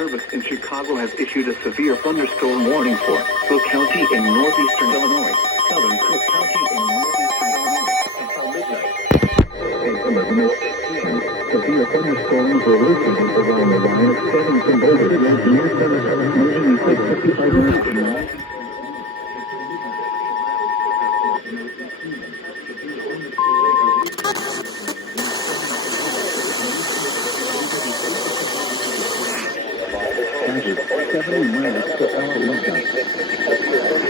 Service in Chicago has issued a severe thunderstorm warning for Cook County in northeastern Illinois, southern Cook County in northeastern Illinois, until midnight. At 11 p.m., severe thunderstorms were located around the line of Stevenson Boulder near Thunderstorm, usually take 55 minutes to move. Hazard 70 miles per hour wind gusts.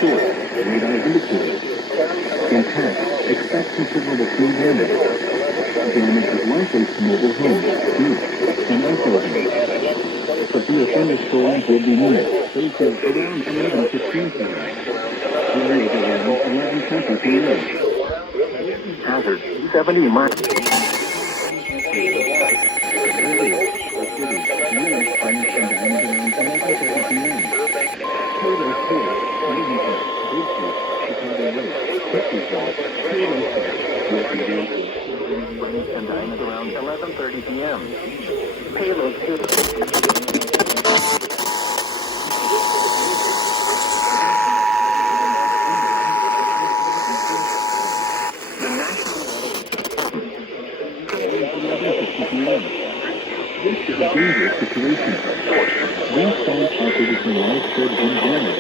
Short, radar indicated. Intact, expect considerable tree damage. Damage is likely to mobile homes, roofs, and outbuildings. Severe thunderstorms will be near. Places around 11:15 p.m. Areas around 11:20 p.m. Hazard 70 miles. Around 11:30 p.m. Payload This is a dangerous situation. These storms are producing widespread wind damage.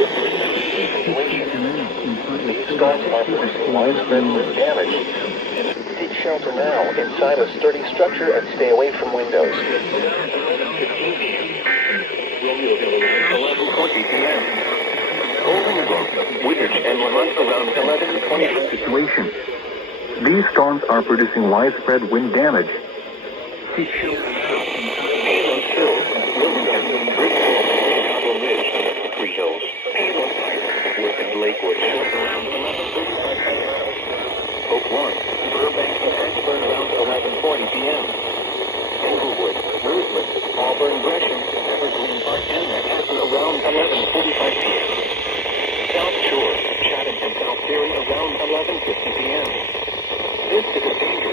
These storms are producing widespread wind damage. Take shelter now inside a sturdy structure and stay away from windows. 11:20 p.m. Goldenbrook, Whittier, and Lamont around 11:20 situation. These storms are producing widespread wind damage. Take shelter now. Payload Hills, Willingham, Bridgeport, Chicago Ridge, Three Hills, Payload Fire, Worth Lakewood, around 11:35 p.m. Oak Lawn, Burbank, and Ashburn around 11:40 p.m. Englewood, Roseland, Auburn, Gresham, Evergreen Park, and Manhattan around 11:45 p.m. South Shore, Chatham, and South Ferry around 11:50 p.m. This is a dangerous